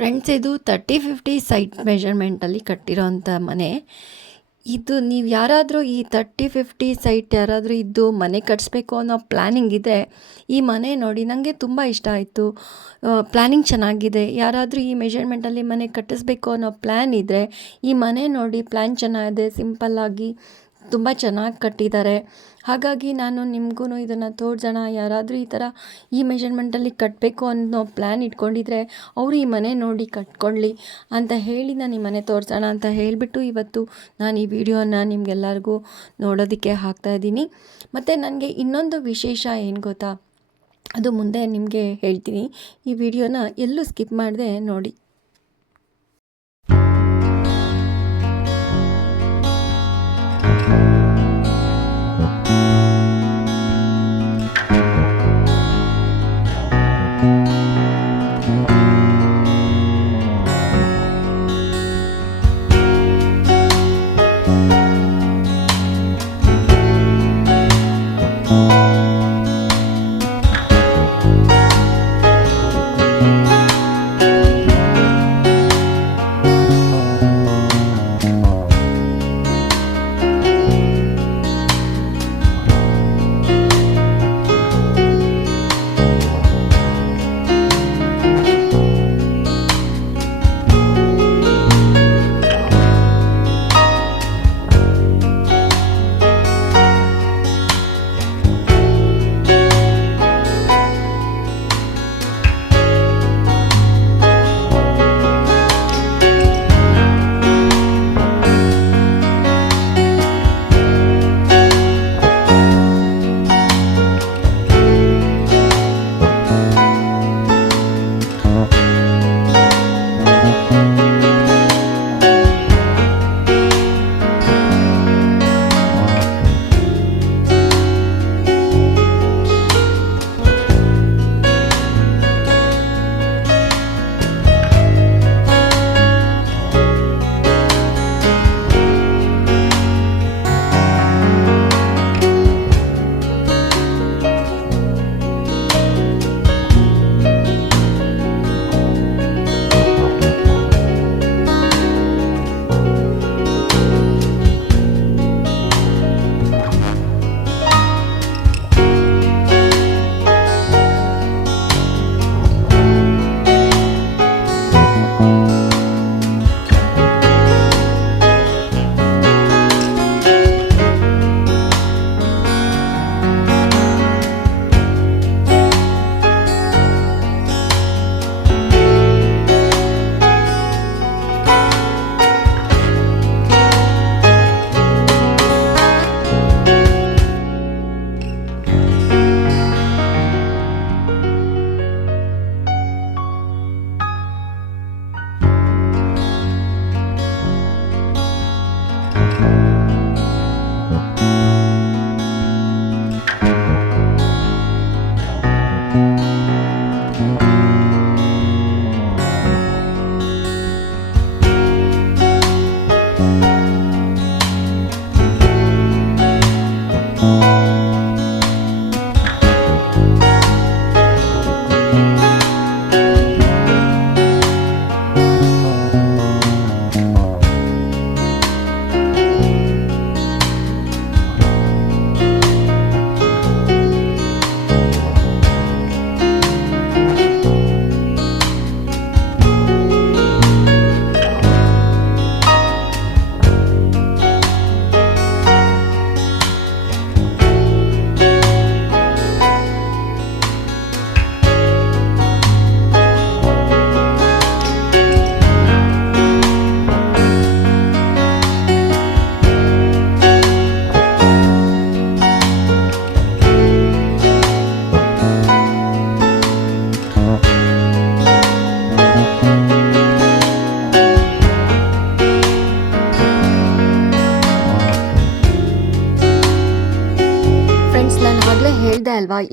Friends, ಇದು 30-50 site ಮೆಷರ್ಮೆಂಟಲ್ಲಿ ಕಟ್ಟಿರೋಂಥ ಮನೆ. ಇದು ನೀವು ಯಾರಾದರೂ ಈ 30-50 ಸೈಟ್ ಯಾರಾದರೂ ಇದ್ದು ಮನೆ ಕಟ್ಟಿಸ್ಬೇಕು ಅನ್ನೋ ಪ್ಲ್ಯಾನಿಂಗ್ ಇದ್ದರೆ ಈ ಮನೆ ನೋಡಿ. ನನಗೆ ತುಂಬ ಇಷ್ಟ ಆಯಿತು. ಪ್ಲ್ಯಾನಿಂಗ್ ಚೆನ್ನಾಗಿದೆ. ಯಾರಾದರೂ ಈ ಮೆಷರ್ಮೆಂಟಲ್ಲಿ ಮನೆ ಕಟ್ಟಿಸ್ಬೇಕು ಅನ್ನೋ ಪ್ಲ್ಯಾನ್ ಇದ್ದರೆ ಈ ಮನೆ ನೋಡಿ. ಪ್ಲ್ಯಾನ್ ಚೆನ್ನಾಗಿದೆ, ಸಿಂಪಲ್ಲಾಗಿ ತುಂಬ ಚೆನ್ನಾಗಿ ಕಟ್ಟಿದ್ದಾರೆ. ಹಾಗಾಗಿ ನಾನು ನಿಮಗೂ ಇದನ್ನು ತೋರಿಸೋಣ. ಯಾರಾದರೂ ಈ ಥರ ಈ ಮೆಷರ್ಮೆಂಟಲ್ಲಿ ಕಟ್ಟಬೇಕು ಅನ್ನೋ ಪ್ಲ್ಯಾನ್ ಇಟ್ಕೊಂಡಿದ್ರೆ ಅವರು ಈ ಮನೆ ನೋಡಿ ಕಟ್ಕೊಳ್ಳಿ ಅಂತ ಹೇಳಿ ನಾನು ಈ ಮನೆ ತೋರಿಸೋಣ ಅಂತ ಹೇಳಿಬಿಟ್ಟು ಇವತ್ತು ನಾನು ಈ ವಿಡಿಯೋನ ನಿಮಗೆಲ್ಲರಿಗೂ ನೋಡೋದಕ್ಕೆ ಹಾಕ್ತಾಯಿದ್ದೀನಿ. ಮತ್ತು ನನಗೆ ಇನ್ನೊಂದು ವಿಶೇಷ ಏನು ಗೊತ್ತಾ, ಅದು ಮುಂದೆ ನಿಮಗೆ ಹೇಳ್ತೀನಿ. ಈ ವಿಡಿಯೋನ ಎಲ್ಲೂ ಸ್ಕಿಪ್ ಮಾಡದೆ ನೋಡಿ.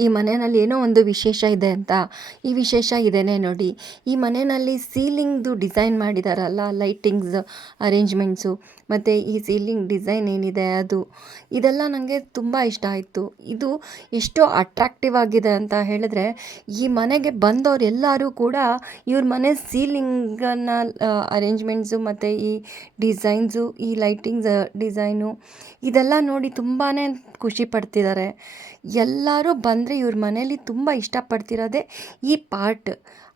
ಈ ಮನೆಯಲ್ಲಿ ಏನೋ ಒಂದು ವಿಶೇಷ ಇದೆ ಅಂತ. ಈ ವಿಶೇಷ ಇದೇನೆ ನೋಡಿ. ಈ ಮನೆಯಲ್ಲಿ ಸೀಲಿಂಗ್ದು ಡಿಸೈನ್ ಮಾಡಿದಾರಲ್ಲ, ಲೈಟಿಂಗ್ಸ್ ಅರೇಂಜ್ಮೆಂಟ್ಸು ಮತ್ತು ಈ ಸೀಲಿಂಗ್ ಡಿಸೈನ್ ಏನಿದೆ ಅದು, ಇದೆಲ್ಲ ನನಗೆ ತುಂಬ ಇಷ್ಟ ಆಯಿತು. ಇದು ಎಷ್ಟು ಅಟ್ರಾಕ್ಟಿವ್ ಆಗಿದೆ ಅಂತ ಹೇಳಿದ್ರೆ, ಈ ಮನೆಗೆ ಬಂದವರೆಲ್ಲರೂ ಕೂಡ ಇವ್ರ ಮನೆ ಸೀಲಿಂಗನ್ನು ಅರೇಂಜ್ಮೆಂಟ್ಸು ಮತ್ತು ಈ ಡಿಸೈನ್ಸು, ಈ ಲೈಟಿಂಗ್ಸ್ ಡಿಸೈನು ಇದೆಲ್ಲ ನೋಡಿ ತುಂಬಾ ಖುಷಿ ಪಡ್ತಿದ್ದಾರೆ. ಎಲ್ಲರೂ ಬಂದರೆ ಇವ್ರ ಮನೇಲಿ ತುಂಬ ಇಷ್ಟಪಡ್ತಿರೋದೇ ಈ ಪಾರ್ಟ್.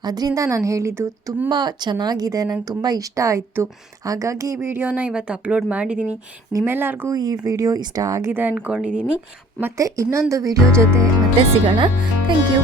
ಅದರಿಂದ ನಾನು ಹೇಳಿದ್ದು ತುಂಬ ಚೆನ್ನಾಗಿದೆ, ನಂಗೆ ತುಂಬ ಇಷ್ಟ ಆಯಿತು. ಹಾಗಾಗಿ ಈ ವಿಡಿಯೋನ ಇವತ್ತು ಅಪ್ಲೋಡ್ ಮಾಡಿದ್ದೀನಿ. ನಿಮ್ಮೆಲ್ಲರಿಗೂ ಈ ವಿಡಿಯೋ ಇಷ್ಟ ಆಗಿದೆ ಅಂದ್ಕೊಂಡಿದ್ದೀನಿ. ಮತ್ತು ಇನ್ನೊಂದು ವಿಡಿಯೋ ಜೊತೆ ಮತ್ತೆ ಸಿಗೋಣ. Thank you.